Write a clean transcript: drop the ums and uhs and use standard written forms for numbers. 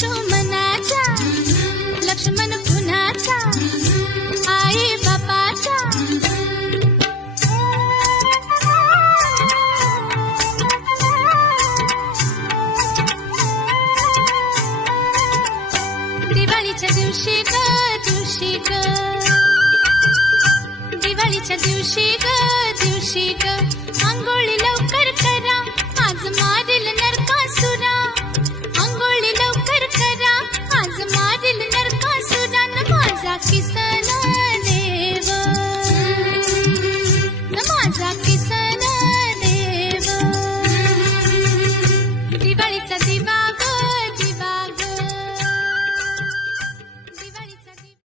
लक्ष्मणाचा लक्ष्मण कुणाचा आई बापाचा दिवाळीच्या दिवशी ग दिवाळीच्या दिवशी ग अंघोळी लवकर करा आज मारील नरकासुरा अंघोळी लवकर करा आज मारील नरकासुरा न माझा किसन